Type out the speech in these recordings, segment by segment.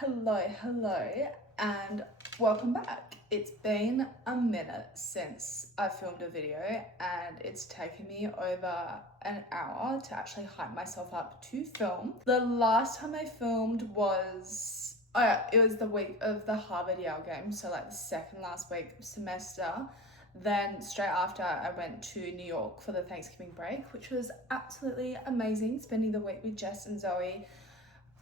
Hello, and welcome back. It's been a minute since I filmed a video, and it's taken me over an hour to actually hype myself up to film. The last time I filmed was, it was the week of the Harvard Yale game, so like the second last week of semester. Then straight after, I went to New York for the Thanksgiving break, which was absolutely amazing, spending the week with Jess and Zoe.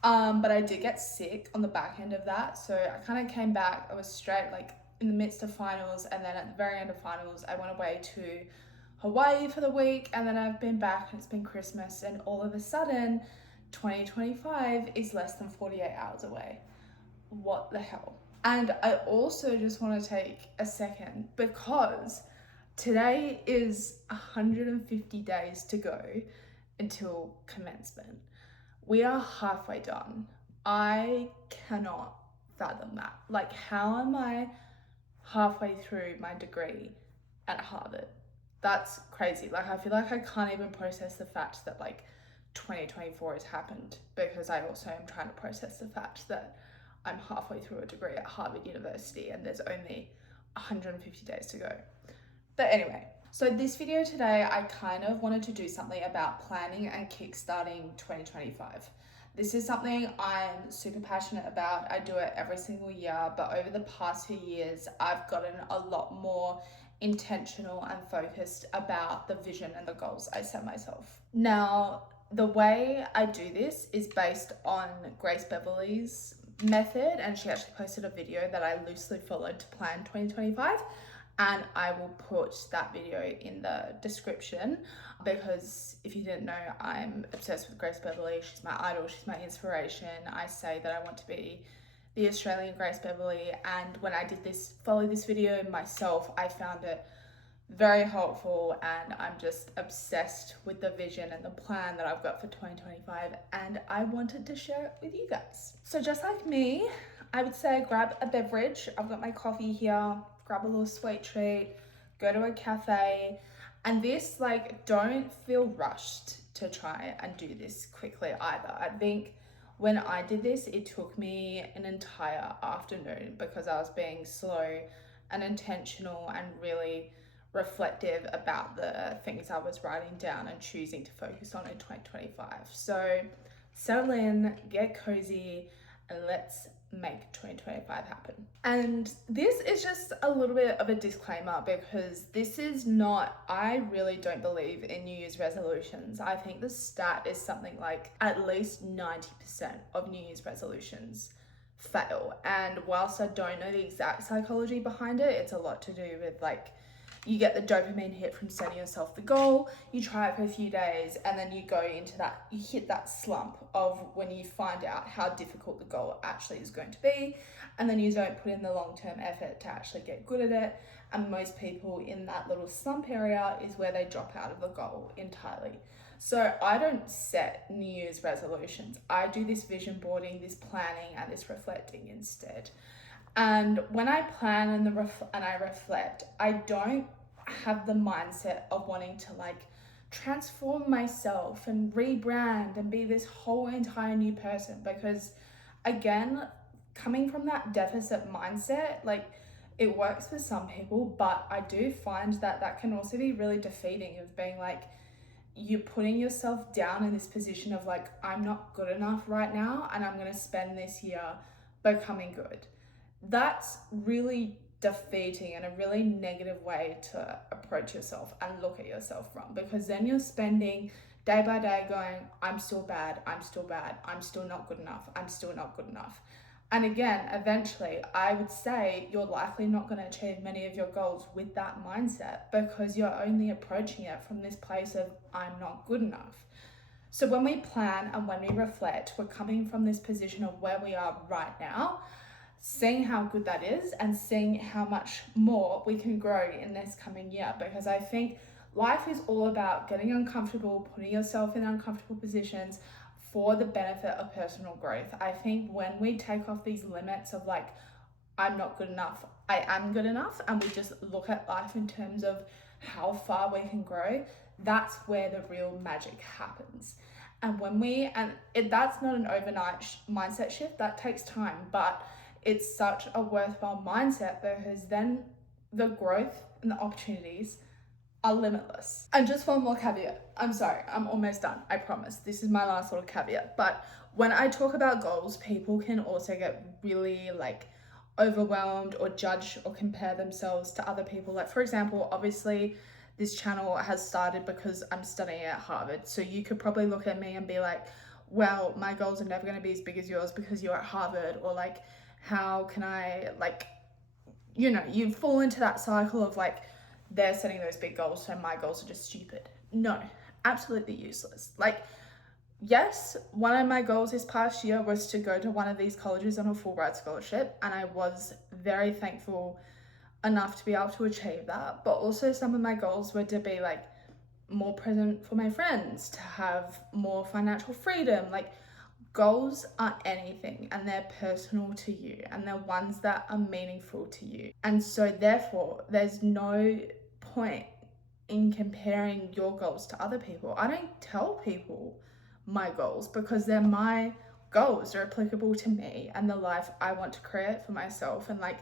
But I did get sick on the back end of that. So I kind of came back, I was straight like in the midst of finals. And then at the very end of finals, I went away to Hawaii for the week. And then I've been back and it's been Christmas. And all of a sudden, 2025 is less than 48 hours away. What the hell? And I also just want to take a second because today is 150 days to go until commencement. We are halfway done. I cannot fathom that. Like, how am I halfway through my degree at Harvard? That's crazy. Like, I feel like I can't even process the fact that like 2024 has happened, because I also am trying to process the fact that I'm halfway through a degree at Harvard University and there's only 150 days to go. But anyway, so this video today, I kind of wanted to do something about planning and kickstarting 2025. This is something I'm super passionate about. I do it every single year, but over the past few years, I've gotten a lot more intentional and focused about the vision and the goals I set myself. Now, the way I do this is based on Grace Beverley's method, and she actually posted a video that I loosely followed to plan 2025. And I will put that video in the description, because if you didn't know, I'm obsessed with Grace Beverley. She's my idol, she's my inspiration. I say that I want to be the Australian Grace Beverley, and when I did follow this video myself, I found it very helpful, and I'm just obsessed with the vision and the plan that I've got for 2025, and I wanted to share it with you guys. So just like me, I would say grab a beverage. I've got my coffee here. Grab a little sweet treat, go to a cafe, and this, like, don't feel rushed to try and do this quickly either. I think when I did this, it took me an entire afternoon because I was being slow and intentional and really reflective about the things I was writing down and choosing to focus on in 2025. So settle in, get cozy, and let's make 2025 happen. And this is just a little bit of a disclaimer, because this is not, I really don't believe in New Year's resolutions. I think the stat is something like at least 90% of New Year's resolutions fail. And whilst I don't know the exact psychology behind it, it's a lot to do with like, you get the dopamine hit from setting yourself the goal, you try it for a few days, and then you go into that, you hit that slump of when you find out how difficult the goal actually is going to be, and then you don't put in the long-term effort to actually get good at it. And most people in that little slump area is where they drop out of the goal entirely. So I don't set New Year's resolutions. I do this vision boarding, this planning, and this reflecting instead. And when I plan and I reflect, I don't have the mindset of wanting to like transform myself and rebrand and be this whole entire new person, because again, coming from that deficit mindset, like, it works for some people, but I do find that that can also be really defeating, of being like, you're putting yourself down in this position of like, I'm not good enough right now and I'm going to spend this year becoming good. That's really defeating and a really negative way to approach yourself and look at yourself from, because then you're spending day by day going, I'm still bad, I'm still bad, I'm still not good enough, I'm still not good enough. And again, eventually, I would say you're likely not going to achieve many of your goals with that mindset, because you're only approaching it from this place of, I'm not good enough. So when we plan and when we reflect, we're coming from this position of where we are right now, seeing how good that is and seeing how much more we can grow in this coming year. Because I think life is all about getting uncomfortable, putting yourself in uncomfortable positions for the benefit of personal growth. I think when we take off these limits of like, I'm not good enough, I am good enough, and we just look at life in terms of how far we can grow, that's where the real magic happens. That's not an overnight mindset shift, that takes time, but it's such a worthwhile mindset because then the growth and the opportunities are limitless. And just one more caveat. I'm sorry, I'm almost done. I promise. This is my last little caveat. But when I talk about goals, people can also get really like overwhelmed or judge or compare themselves to other people. Like, for example, obviously this channel has started because I'm studying at Harvard. So you could probably look at me and be like, well, my goals are never going to be as big as yours because you're at Harvard. Or like, how can I, like, you fall into that cycle of like, they're setting those big goals, so my goals are just stupid. No, absolutely useless. Like, yes, one of my goals this past year was to go to one of these colleges on a full ride scholarship, and I was very thankful enough to be able to achieve that. But also some of my goals were to be like more present for my friends, to have more financial freedom. Like, goals are anything and they're personal to you and they're ones that are meaningful to you. And so therefore, there's no point in comparing your goals to other people. I don't tell people my goals because they're my goals. They're applicable to me and the life I want to create for myself. And like,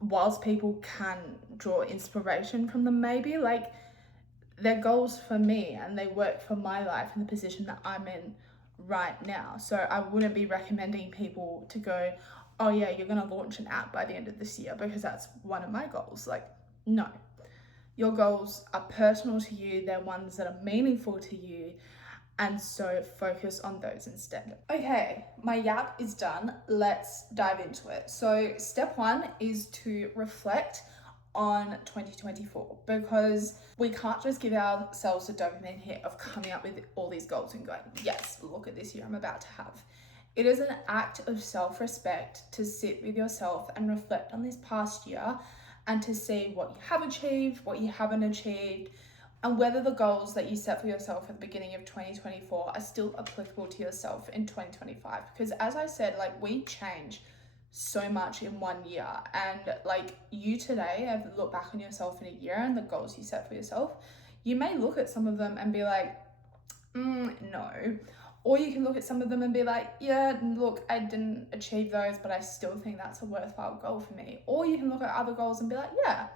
whilst people can draw inspiration from them, maybe like, they're goals for me and they work for my life and the position that I'm in right now. So I wouldn't be recommending people to go, oh yeah, you're going to launch an app by the end of this year because that's one of my goals. Like, no. Your goals are personal to you. They're ones that are meaningful to you. And so focus on those instead. Okay, my yap is done. Let's dive into it. So step one is to reflect on 2024 because we can't just give ourselves a dopamine hit of coming up with all these goals and going, yes, look at this year I'm about to have. It is an act of self-respect to sit with yourself and reflect on this past year and to see what you have achieved, what you haven't achieved, and whether the goals that you set for yourself at the beginning of 2024 are still applicable to yourself in 2025. Because as I said, like, we change so much in 1 year, and like, you today have looked back on yourself in a year and the goals you set for yourself, you may look at some of them and be like, no. Or you can look at some of them and be like, yeah, look, I didn't achieve those, but I still think that's a worthwhile goal for me. Or you can look at other goals and be like, yeah,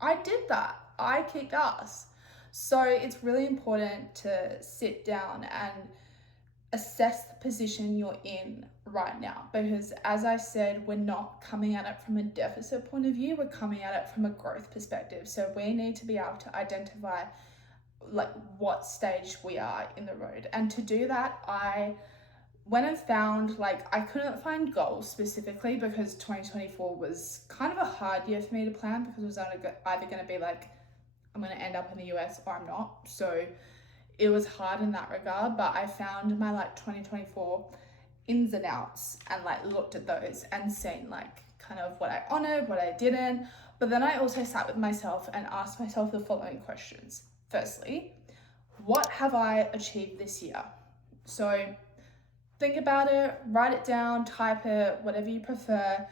I did that. I kicked ass. So it's really important to sit down and assess the position you're in right now, because as I said, we're not coming at it from a deficit point of view, we're coming at it from a growth perspective. So we need to be able to identify like what stage we are in the road. And to do that, I went and found, like, I couldn't find goals specifically because 2024 was kind of a hard year for me to plan because it was either going to be like, I'm going to end up in the US or I'm not. So it was hard in that regard, but I found my like 2024 ins and outs and like looked at those and seen like kind of what I honored, what I didn't. But then I also sat with myself and asked myself the following questions. Firstly, what have I achieved this year? So think about it, write it down, type it, whatever you prefer.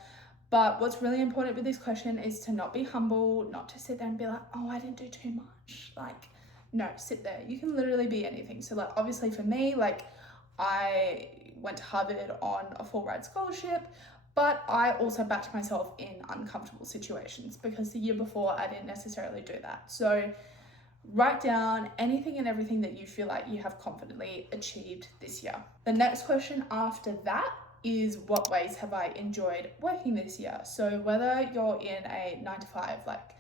But what's really important with this question is to not be humble, not to sit there and be like, oh, I didn't do too much. Like, no, sit there. You can literally be anything. So like, obviously for me, like, I went to Harvard on a full ride scholarship, but I also backed myself in uncomfortable situations because the year before I didn't necessarily do that. So write down anything and everything that you feel like you have confidently achieved this year. The next question after that is, what ways have I enjoyed working this year? So whether you're in a 9-to-5 like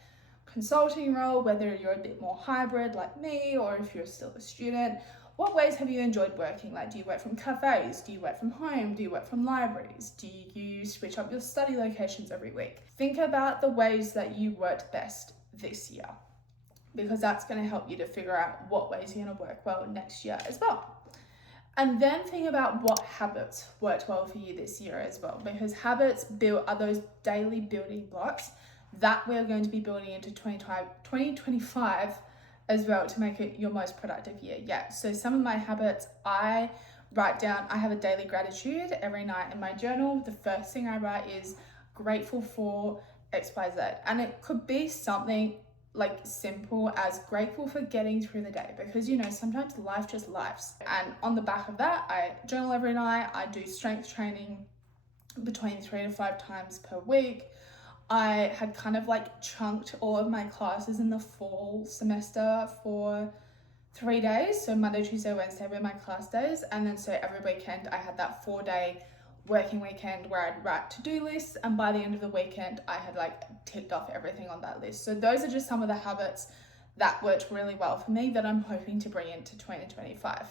consulting role, whether you're a bit more hybrid like me, or if you're still a student, what ways have you enjoyed working? Like, do you work from cafes? Do you work from home? Do you work from libraries? Do you switch up your study locations every week? Think about the ways that you worked best this year, because that's going to help you to figure out what ways you're going to work well next year as well. And then think about what habits worked well for you this year as well, because habits are those daily building blocks that we're going to be building into 2025 as well to make it your most productive year yet. So some of my habits, I write down, I have a daily gratitude every night in my journal. The first thing I write is grateful for XYZ. And it could be something like simple as grateful for getting through the day, because you know sometimes life just lives. And on the back of that, I journal every night. I do strength training between 3 to 5 times per week. I had kind of like chunked all of my classes in the fall semester for 3 days. So Monday, Tuesday, Wednesday were my class days. And then so every weekend I had that 4-day working weekend where I'd write to-do lists. And by the end of the weekend, I had like ticked off everything on that list. So those are just some of the habits that worked really well for me that I'm hoping to bring into 2025.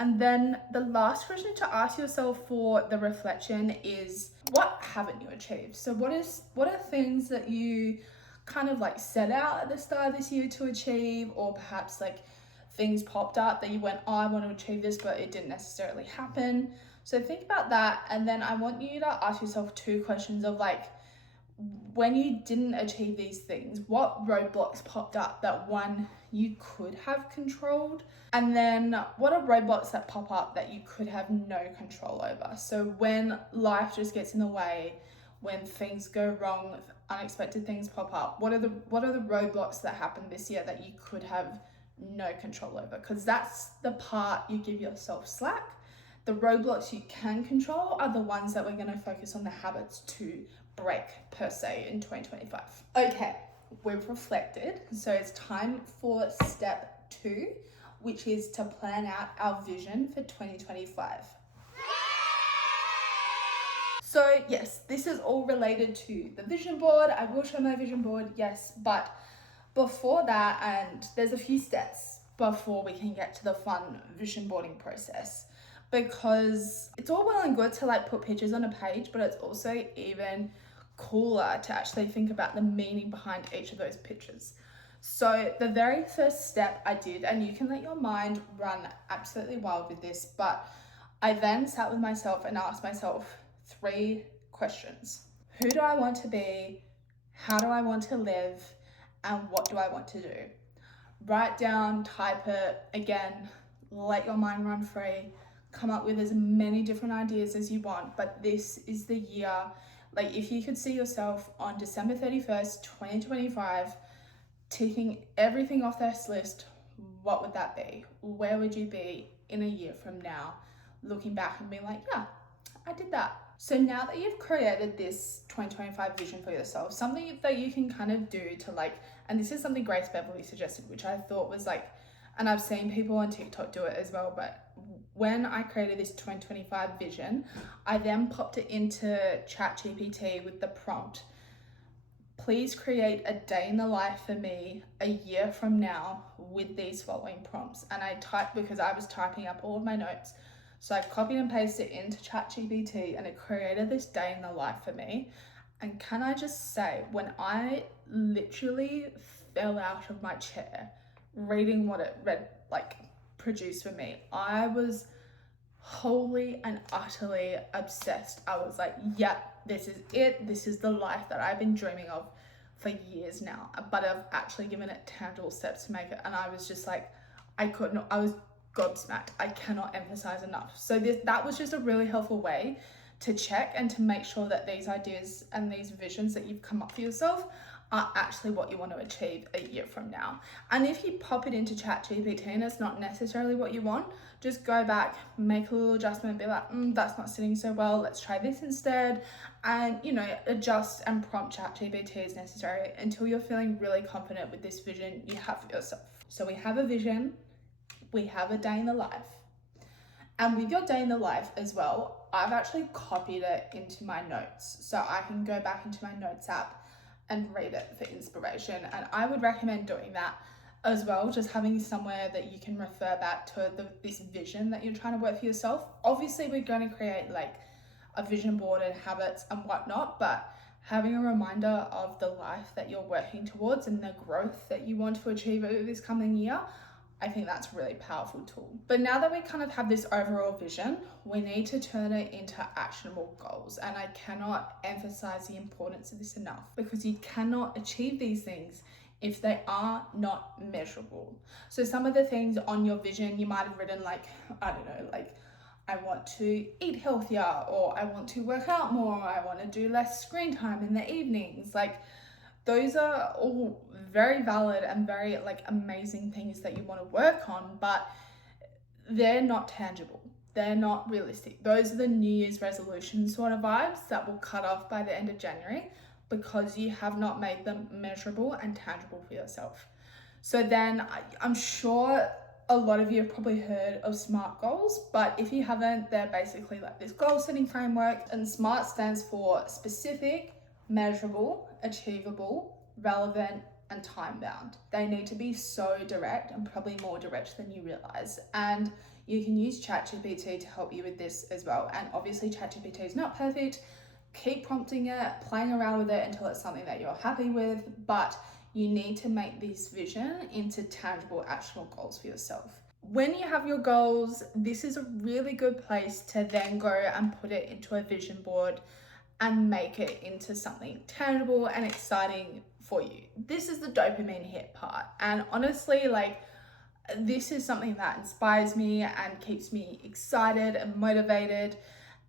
And then the last question to ask yourself for the reflection is, what haven't you achieved? So what are things that you kind of like set out at the start of this year to achieve, or perhaps like things popped up that you went, oh, I want to achieve this, but it didn't necessarily happen. So think about that. And then I want you to ask yourself 2 questions of like, when you didn't achieve these things, what roadblocks popped up that one you could have controlled? And then what are roadblocks that pop up that you could have no control over? So when life just gets in the way, when things go wrong, unexpected things pop up, what are the roadblocks that happened this year that you could have no control over? Because that's the part you give yourself slack. The roadblocks you can control are the ones that we're going to focus on the habits to break per se in 2025. Okay, we've reflected, so it's time for step 2, which is to plan out our vision for 2025. So yes, this is all related to the vision board. I will show my vision board, yes, but before that, and there's a few steps before we can get to the fun vision boarding process, because it's all well and good to like put pictures on a page, but it's also even cooler to actually think about the meaning behind each of those pictures. So the very first step I did, and you can let your mind run absolutely wild with this, but I then sat with myself and asked myself 3 questions. Who do I want to be? How do I want to live? And what do I want to do? Write down, type it, again, let your mind run free, come up with as many different ideas as you want, but this is the year. Like if you could see yourself on December 31st, 2025, ticking everything off this list, what would that be? Where would you be in a year from now, looking back and being like, yeah, I did that. So now that you've created this 2025 vision for yourself, something that you can kind of do to like, and this is something Grace Beverley suggested, which I thought was like, and I've seen people on TikTok do it as well, but when I created this 2025 vision, I then popped it into ChatGPT with the prompt, please create a day in the life for me a year from now with these following prompts. And I typed, because I was typing up all of my notes, so I copied and pasted it into ChatGPT and it created this day in the life for me. And can I just say, when I literally fell out of my chair reading what it produced for me, I was wholly and utterly obsessed. I was like, yep, this is it. This is the life that I've been dreaming of for years now, but I've actually given it tangible steps to make it. And I was just like, I was gobsmacked. I cannot emphasize enough. So that was just a really helpful way to check and to make sure that these ideas and these visions that you've come up for yourself are actually what you want to achieve a year from now. And if you pop it into ChatGPT and it's not necessarily what you want, just go back, make a little adjustment, be like, that's not sitting so well, let's try this instead. And, adjust and prompt ChatGPT as necessary until you're feeling really confident with this vision you have for yourself. So we have a vision, we have a day in the life. And with your day in the life as well, I've actually copied it into my notes. So I can go back into my notes app and read it for inspiration. And I would recommend doing that as well, just having somewhere that you can refer back to this vision that you're trying to work for yourself. Obviously, we're going to create like a vision board and habits and whatnot, but having a reminder of the life that you're working towards and the growth that you want to achieve over this coming year, I think that's a really powerful tool. But now that we kind of have this overall vision, we need to turn it into actionable goals. And I cannot emphasize the importance of this enough, because you cannot achieve these things if they are not measurable. So some of the things on your vision, you might have written like, I don't know, like I want to eat healthier, or I want to work out more, or I want to do less screen time in the evenings. Like Those are all very valid and very like amazing things that you want to work on, but they're not tangible. They're not realistic. Those are the New Year's resolution sort of vibes that will cut off by the end of January because you have not made them measurable and tangible for yourself. So then I'm sure a lot of you have probably heard of SMART goals, but if you haven't, they're basically like this goal setting framework. And SMART stands for specific, measurable, achievable, relevant, and time bound. They need to be so direct, and probably more direct than you realize. And you can use ChatGPT to help you with this as well. And obviously ChatGPT is not perfect. Keep prompting it, playing around with it until it's something that you're happy with, but you need to make this vision into tangible, actionable goals for yourself. When you have your goals, this is a really good place to then go and put it into a vision board and make it into something tangible and exciting for you. This is the dopamine hit part. And honestly, like, this is something that inspires me and keeps me excited and motivated.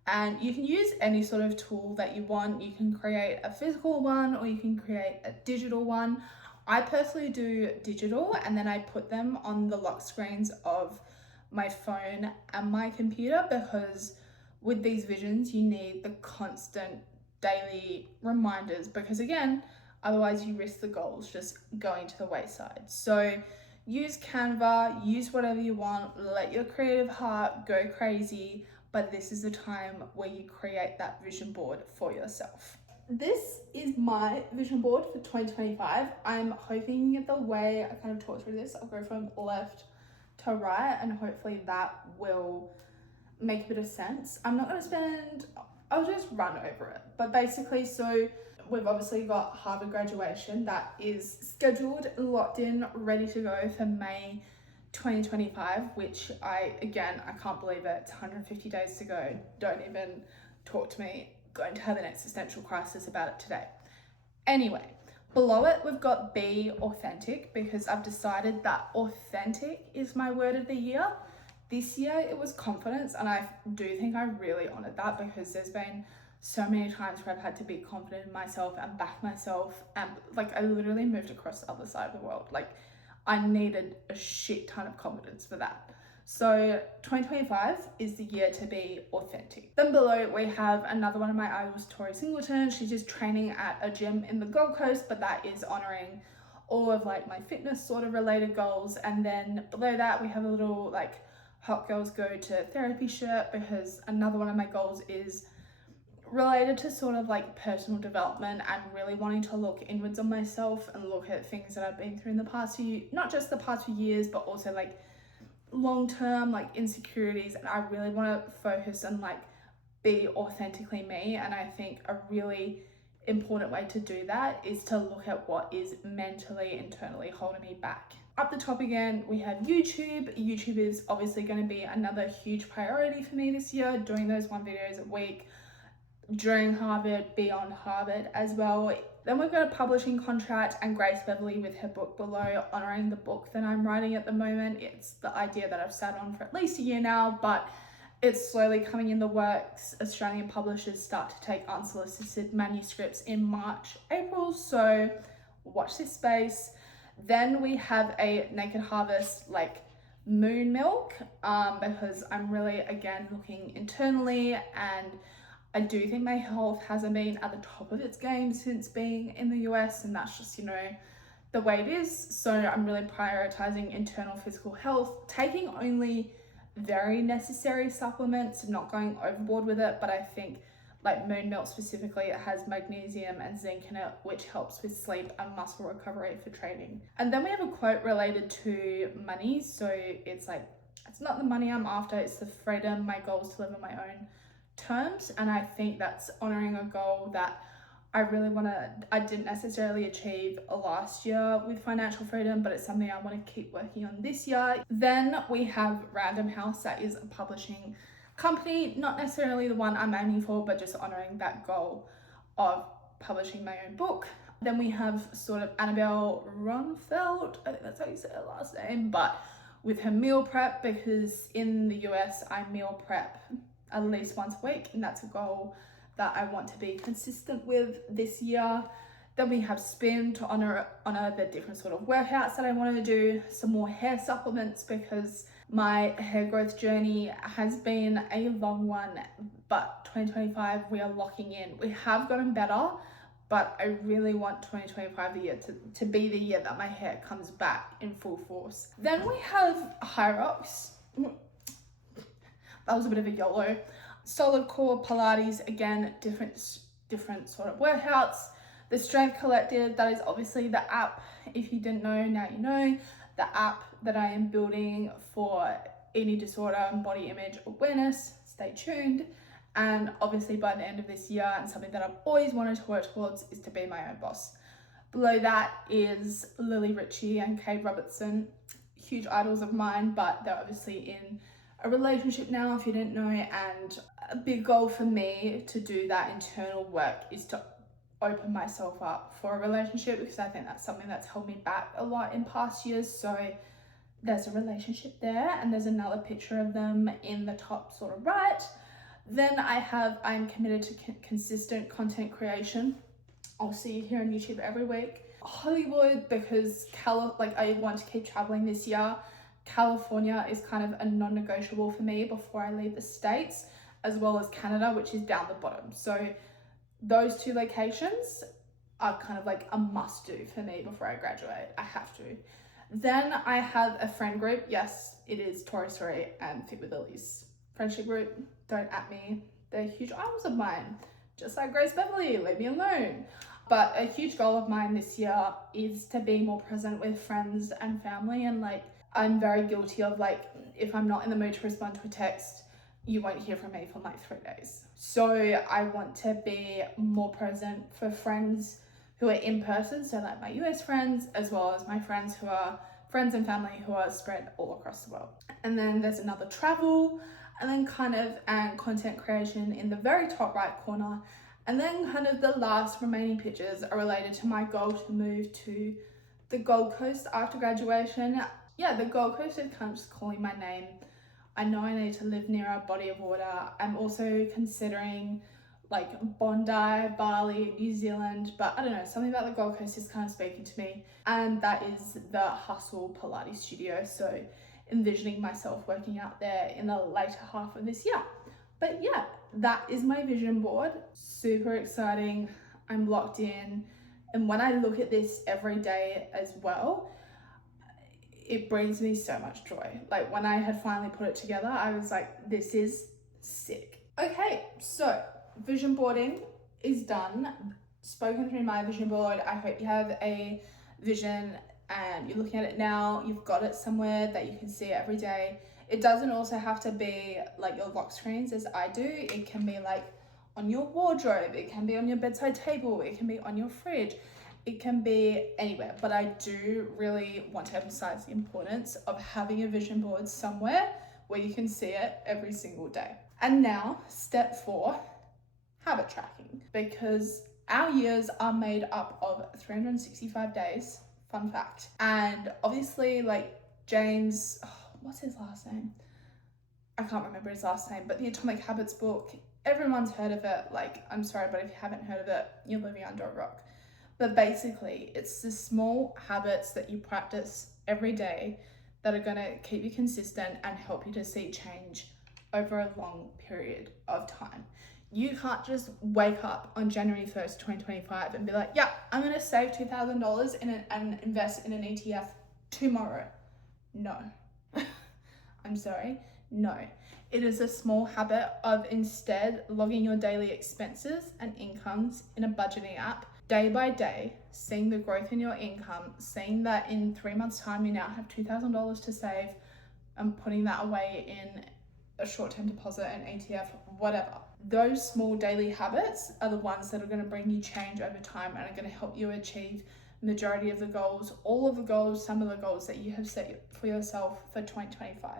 And you can use any sort of tool that you want. You can create a physical one or you can create a digital one. I personally do digital, and then I put them on the lock screens of my phone and my computer, because with these visions you need the constant daily reminders, because again, otherwise you risk the goals just going to the wayside. So use Canva, use whatever you want, let your creative heart go crazy, but this is the time where you create that vision board for yourself. This is my vision board for 2025. I'm hoping the way I kind of talk through this, I'll go from left to right, and hopefully that will make a bit of sense. I'm not going to spend, I'll just run over it. But basically, so we've obviously got Harvard graduation that is scheduled, locked in, ready to go for May 2025, which I can't believe it. It's 150 days to go. Don't even talk to me. Going to have an existential crisis about it today. Anyway, below it, we've got be authentic, because I've decided that authentic is my word of the year. This year it was confidence, and I do think I really honored that, because there's been so many times where I've had to be confident in myself and back myself, and like I literally moved across the other side of the world. Like I needed a shit ton of confidence for that. So 2025 is the year to be authentic. Then below we have another one of my idols, Tori Singleton. She's just training at a gym in the Gold Coast, but that is honoring all of like my fitness sort of related goals. And then below that we have a little like hot girls go to therapy shirt, because another one of my goals is related to sort of like personal development and really wanting to look inwards on myself and look at things that I've been through in the past few, not just the past few years, but also like long-term like insecurities. And I really want to focus and like be authentically me. And I think a really important way to do that is to look at what is mentally, internally holding me back. Up the top again, we have YouTube. YouTube is obviously going to be another huge priority for me this year, doing those 1 videos a week during Harvard, beyond Harvard as well. Then we've got a publishing contract and Grace Beverley with her book below, honoring the book that I'm writing at the moment. It's the idea that I've sat on for at least a year now, but it's slowly coming in the works. Australian publishers start to take unsolicited manuscripts in March, April, so watch this space. Then we have a Naked Harvest like moon milk, because I'm really again looking internally, and I do think my health hasn't been at the top of its game since being in the US, and that's just, you know, the way it is. So I'm really prioritizing internal physical health, taking only very necessary supplements, not going overboard with it. But I think like moon milk specifically, it has magnesium and zinc in it, which helps with sleep and muscle recovery for training. And then we have a quote related to money. So it's like, it's not the money I'm after, it's the freedom. My goal is to live on my own terms. And I think that's honoring a goal that I really I didn't necessarily achieve last year with financial freedom, but it's something I want to keep working on this year. Then we have Random House, that is a publishing company, not necessarily the one I'm aiming for, but just honoring that goal of publishing my own book. Then we have sort of Annabelle Ronfeld, I think that's how you say her last name, but with her meal prep, because in the US I meal prep at least once a week, and that's a goal that I want to be consistent with this year. Then we have spin to honor the different sort of workouts that I want to do, some more hair supplements because my hair growth journey has been a long one, but 2025 we are locking in. We have gotten better, but I really want 2025 the year to be the year that my hair comes back in full force. Then we have High Rocks. That was a bit of a YOLO. Solid core, Pilates, again, different sort of workouts. The Strength Collective, that is obviously the app. If you didn't know, now you know. The app that I am building for eating disorder and body image awareness. Stay tuned. And obviously by the end of this year, and something that I've always wanted to work towards, is to be my own boss. Below that is Lily Ritchie and Kate Robertson, huge idols of mine, but they're obviously in a relationship now, if you didn't know. And a big goal for me to do that internal work is to open myself up for a relationship, because I think that's something that's held me back a lot in past years. So there's a relationship there, and there's another picture of them in the top sort of right. Then I'm committed to consistent content creation. I'll see you here on YouTube every week. Hollywood, because I want to keep traveling this year. California is kind of a non-negotiable for me before I leave the States, as well as Canada, which is down the bottom. So those two locations are kind of like a must do for me before I graduate. I have to. Then I have a friend group. Yes, it is Tori Story and Fit with Lily's friendship group. Don't at me. They're huge idols of mine. Just like Grace Beverley, leave me alone. But a huge goal of mine this year is to be more present with friends and family. And I'm very guilty of if I'm not in the mood to respond to a text, you won't hear from me for 3 days. So I want to be more present for friends who are in person. So my US friends, as well as my friends who are friends and family who are spread all across the world. And then there's another travel, and then and content creation in the very top right corner. And then the last remaining pictures are related to my goal to move to the Gold Coast after graduation. Yeah, the Gold Coast is kind of just calling my name. I know I need to live near a body of water. I'm also considering Bondi, Bali, New Zealand, but I don't know, something about the Gold Coast is kind of speaking to me. And that is the Hustle Pilates studio. So envisioning myself working out there in the later half of this year. But yeah, that is my vision board. Super exciting. I'm locked in. And when I look at this every day as well, it brings me so much joy. When I had finally put it together, I was like, this is sick. Okay, so vision boarding is done. Spoken through my vision board. I hope you have a vision and you're looking at it now. You've got it somewhere that you can see it every day. It doesn't also have to be your lock screens as I do. It can be on your wardrobe. It can be on your bedside table. It can be on your fridge. It can be anywhere, but I do really want to emphasize the importance of having a vision board somewhere where you can see it every single day. And now, step 4, habit tracking, because our years are made up of 365 days, fun fact. And obviously James, what's his last name? I can't remember his last name, but the Atomic Habits book, everyone's heard of it. I'm sorry, but if you haven't heard of it, you're living under a rock. But basically, it's the small habits that you practice every day that are going to keep you consistent and help you to see change over a long period of time. You can't just wake up on January 1st, 2025 and be like, yeah, I'm going to save $2,000 and invest in an ETF tomorrow. No. I'm sorry. No. It is a small habit of instead logging your daily expenses and incomes in a budgeting app day by day, seeing the growth in your income, seeing that in 3 months' time you now have $2,000 to save, and putting that away in a short-term deposit, an ETF, whatever. Those small daily habits are the ones that are going to bring you change over time and are going to help you achieve majority of the goals, all of the goals, some of the goals that you have set for yourself for 2025.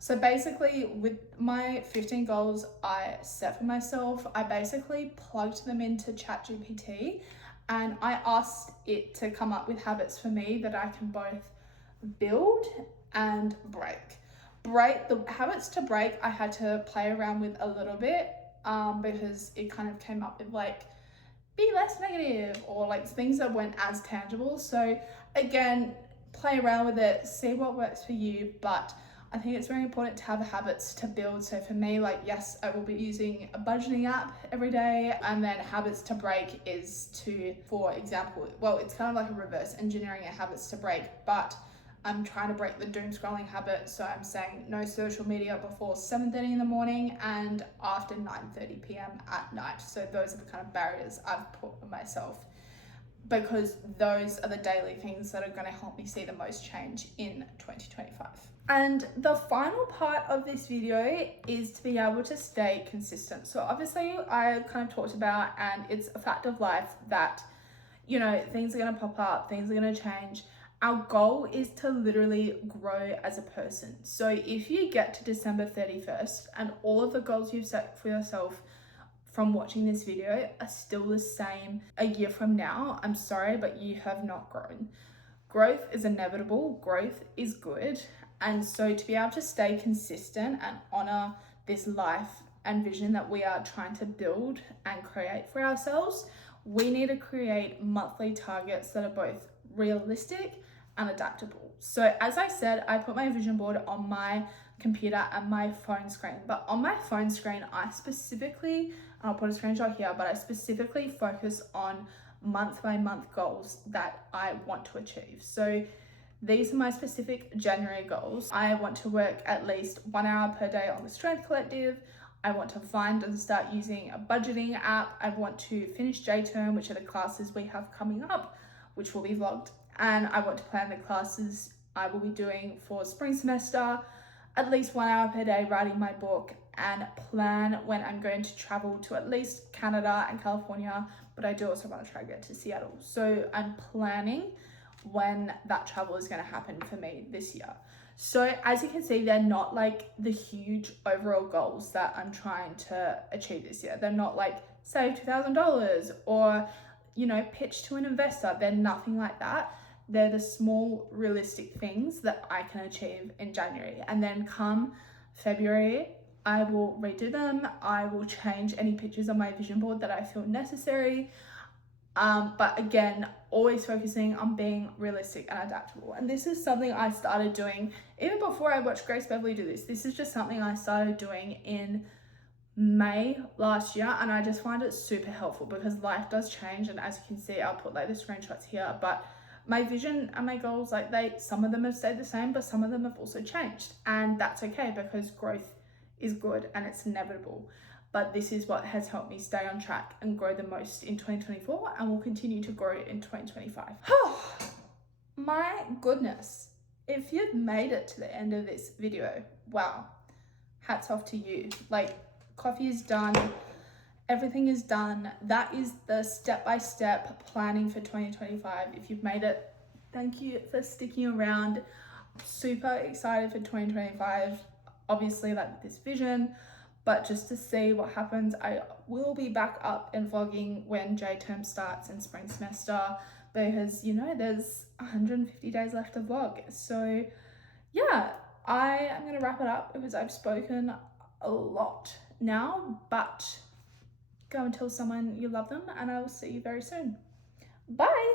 So basically, with my 15 goals I set for myself, I basically plugged them into ChatGPT and I asked it to come up with habits for me that I can both build and break. The habits to break, I had to play around with a little bit because it kind of came up with be less negative, or like things that weren't as tangible. So again, play around with it, see what works for you, but I think it's very important to have habits to build. So for me, like, yes, I will be using a budgeting app every day, and then habits to break is to, for example, well, it's kind of like a reverse engineering a habits to break, but I'm trying to break the doom scrolling habit. So I'm saying no social media before 7:30 in the morning and after 9:30 p.m. at night. So those are the kind of barriers I've put on myself, because those are the daily things that are going to help me see the most change in 2025. And the final part of this video is to be able to stay consistent. So obviously I kind of talked about, and it's a fact of life that, you know, things are going to pop up, things are going to change. Our goal is to literally grow as a person. So if you get to December 31st and all of the goals you've set for yourself from watching this video are still the same a year from now, I'm sorry, but you have not grown. Growth is inevitable, growth is good. And so to be able to stay consistent and honor this life and vision that we are trying to build and create for ourselves, we need to create monthly targets that are both realistic and adaptable. So as I said, I put my vision board on my computer and my phone screen, but on my phone screen, I specifically, I'll put a screenshot here, but I specifically focus on month by month goals that I want to achieve. So these are my specific January goals. I want to work at least 1 hour per day on the Strength Collective. I want to find and start using a budgeting app. I want to finish J-term, which are the classes we have coming up, which will be vlogged. And I want to plan the classes I will be doing for spring semester, at least 1 hour per day writing my book, and plan when I'm going to travel to at least Canada and California, but I do also want to try to get to Seattle. So I'm planning when that travel is going to happen for me this year. So as you can see, they're not like the huge overall goals that I'm trying to achieve this year. They're not like save $2,000 or, you know, pitch to an investor. They're nothing like that. They're the small realistic things that I can achieve in January. And then come February, I will redo them. I will change any pictures on my vision board that I feel necessary. But again, always focusing on being realistic and adaptable. And this is something I started doing even before I watched Grace Beverley do this. This is just something I started doing in May last year, and I just find it super helpful because life does change. And as you can see, I'll put like the screenshots here, but my vision and my goals, like some of them have stayed the same, but some of them have also changed, and that's okay because growth is good and it's inevitable. But this is what has helped me stay on track and grow the most in 2024, and will continue to grow in 2025. My goodness, if you've made it to the end of this video, wow, hats off to you. Like, coffee is done, everything is done. That is the step-by-step planning for 2025. If you've made it, thank you for sticking around. Super excited for 2025. Obviously, like this vision, but just to see what happens. I will be back up and vlogging when J-term starts in spring semester, because, you know, there's 150 days left to vlog. So yeah, I am gonna wrap it up because I've spoken a lot now, but go and tell someone you love them, and I will see you very soon. Bye.